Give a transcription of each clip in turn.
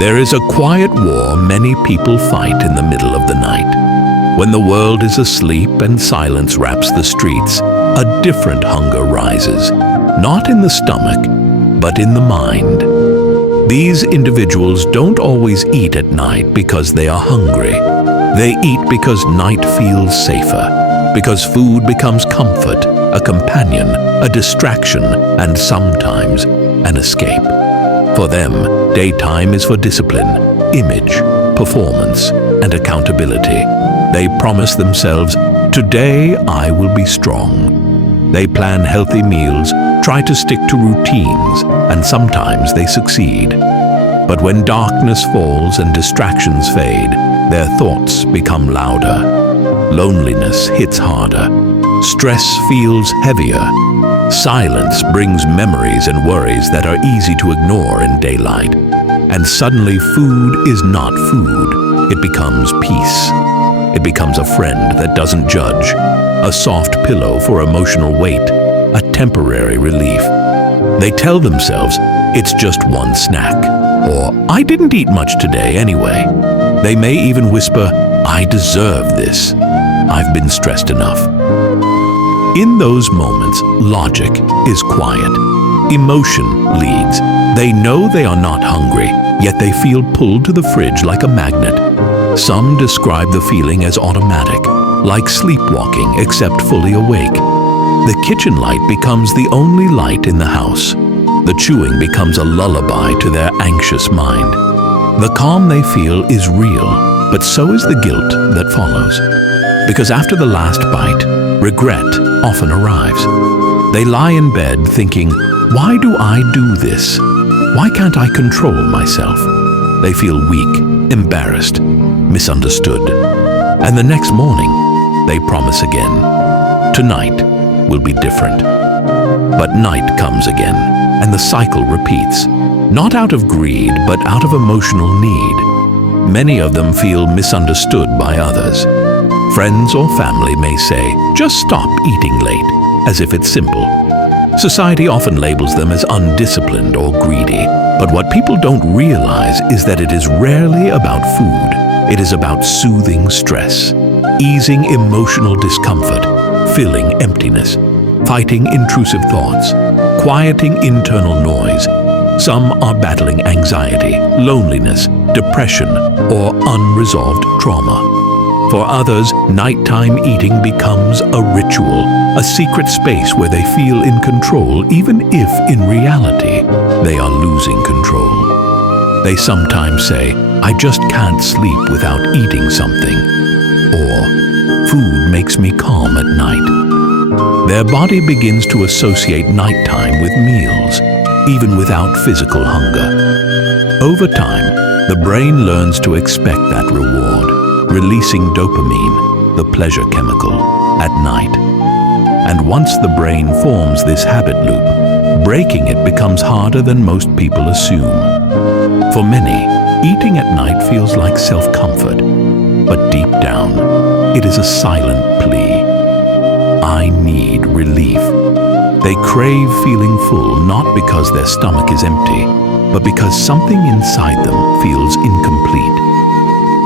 There is a quiet war many people fight in the middle of the night. When the world is asleep and silence wraps the streets, a different hunger rises, not in the stomach, but in the mind. These individuals don't always eat at night because they are hungry. They eat because night feels safer, because food becomes comfort, a companion, a distraction, and sometimes an escape. For them, daytime is for discipline, image, performance, and accountability. They promise themselves, "Today I will be strong." They plan healthy meals, try to stick to routines, and sometimes they succeed. But when darkness falls and distractions fade, their thoughts become louder. Loneliness hits harder. Stress feels heavier. Silence brings memories and worries that are easy to ignore in daylight. And suddenly food is not food. It becomes peace. It becomes a friend that doesn't judge, a soft pillow for emotional weight, a temporary relief. They tell themselves, "It's just one snack," or "I didn't eat much today anyway." They may even whisper, "I deserve this. I've been stressed enough." In those moments, logic is quiet. Emotion leads. They know they are not hungry, yet they feel pulled to the fridge like a magnet. Some describe the feeling as automatic, like sleepwalking except fully awake. The kitchen light becomes the only light in the house. The chewing becomes a lullaby to their anxious mind. The calm they feel is real, but so is the guilt that follows. Because after the last bite, regret often arrives. They lie in bed thinking, "Why do I do this? Why can't I control myself?" They feel weak, embarrassed, misunderstood. And the next morning, they promise again, "Tonight will be different." But night comes again, and the cycle repeats. Not out of greed, but out of emotional need. Many of them feel misunderstood by others. Friends or family may say, "Just stop eating late," as if it's simple. Society often labels them as undisciplined or greedy. But what people don't realize is that it is rarely about food. It is about soothing stress, easing emotional discomfort, filling emptiness, fighting intrusive thoughts, quieting internal noise. Some are battling anxiety, loneliness, depression, or unresolved trauma. For others, nighttime eating becomes a ritual, a secret space where they feel in control even if in reality they are losing control. They sometimes say, "I just can't sleep without eating something," or "Food makes me calm at night." Their body begins to associate nighttime with meals, even without physical hunger. Over time, the brain learns to expect that reward, releasing dopamine, the pleasure chemical, at night. And once the brain forms this habit loop, breaking it becomes harder than most people assume. For many, eating at night feels like self-comfort, but deep down, it is a silent plea. I need relief. They crave feeling full not because their stomach is empty, but because something inside them feels incomplete.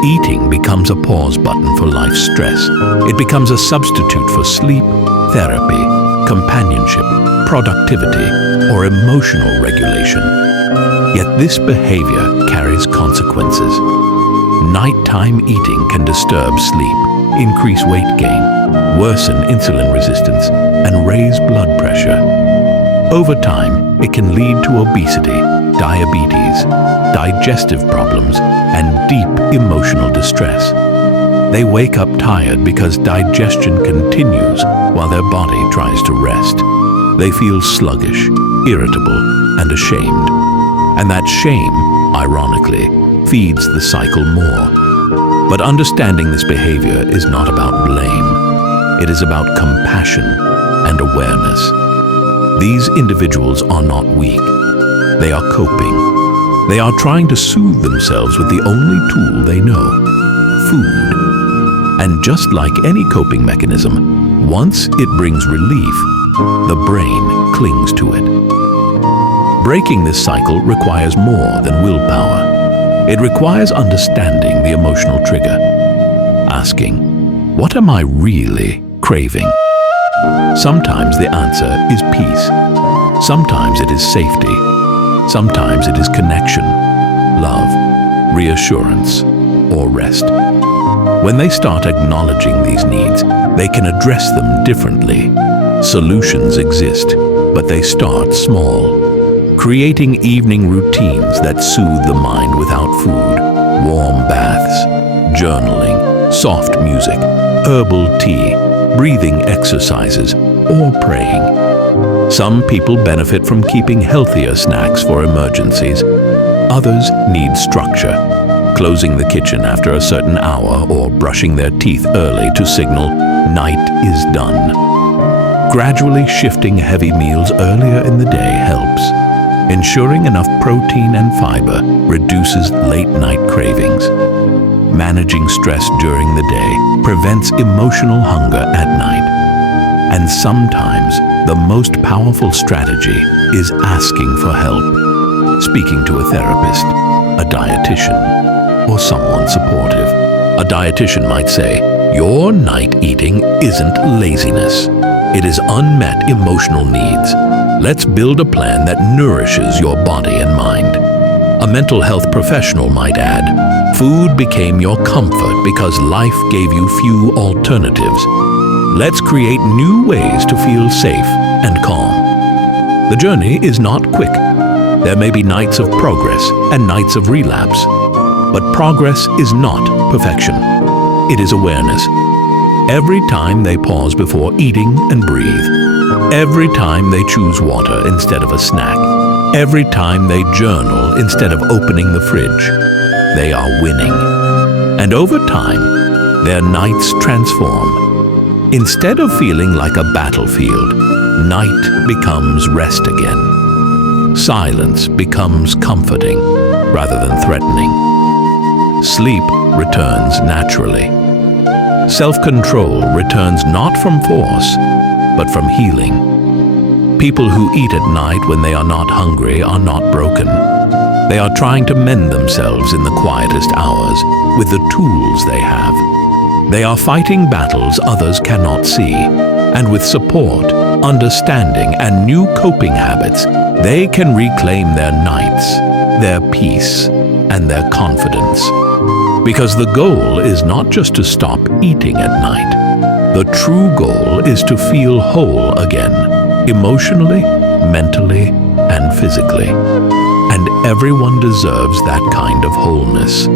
Eating becomes a pause button for life's stress. It becomes a substitute for sleep, therapy, companionship, productivity, or emotional regulation. Yet this behavior carries consequences. Nighttime eating can disturb sleep, increase weight gain, worsen insulin resistance, and raise blood pressure. Over time, it can lead to obesity, diabetes, digestive problems, and deep emotional distress. They wake up tired because digestion continues while their body tries to rest. They feel sluggish, irritable, and ashamed. And that shame, ironically, feeds the cycle more. But understanding this behavior is not about blame. It is about compassion and awareness. These individuals are not weak. They are coping. They are trying to soothe themselves with the only tool they know, food. And just like any coping mechanism, once it brings relief, the brain clings to it. Breaking this cycle requires more than willpower. It requires understanding the emotional trigger, asking, what am I really craving? Sometimes the answer is peace. Sometimes it is safety. Sometimes it is connection, love, reassurance, or rest. When they start acknowledging these needs, they can address them differently. Solutions exist, but they start small. Creating evening routines that soothe the mind without food, warm baths, journaling, soft music, herbal tea, breathing exercises, or praying. Some people benefit from keeping healthier snacks for emergencies. Others need structure, closing the kitchen after a certain hour or brushing their teeth early to signal night is done. Gradually shifting heavy meals earlier in the day helps. Ensuring enough protein and fiber reduces late-night cravings. Managing stress during the day prevents emotional hunger at night. And sometimes the most powerful strategy is asking for help. Speaking to a therapist, a dietitian, or someone supportive. A dietitian might say, your night eating isn't laziness. It is unmet emotional needs. Let's build a plan that nourishes your body and mind. A mental health professional might add, food became your comfort because life gave you few alternatives. Let's create new ways to feel safe and calm. The journey is not quick. There may be nights of progress and nights of relapse. But progress is not perfection. It is awareness. Every time they pause before eating and breathe. Every time they choose water instead of a snack. Every time they journal instead of opening the fridge. They are winning. And over time, their nights transform. Instead of feeling like a battlefield, night becomes rest again. Silence becomes comforting rather than threatening. Sleep returns naturally. Self-control returns not from force, but from healing. People who eat at night when they are not hungry are not broken. They are trying to mend themselves in the quietest hours with the tools they have. They are fighting battles others cannot see, and with support, understanding, and new coping habits, they can reclaim their nights, their peace, and their confidence. Because the goal is not just to stop eating at night. The true goal is to feel whole again, emotionally, mentally, and physically. And everyone deserves that kind of wholeness.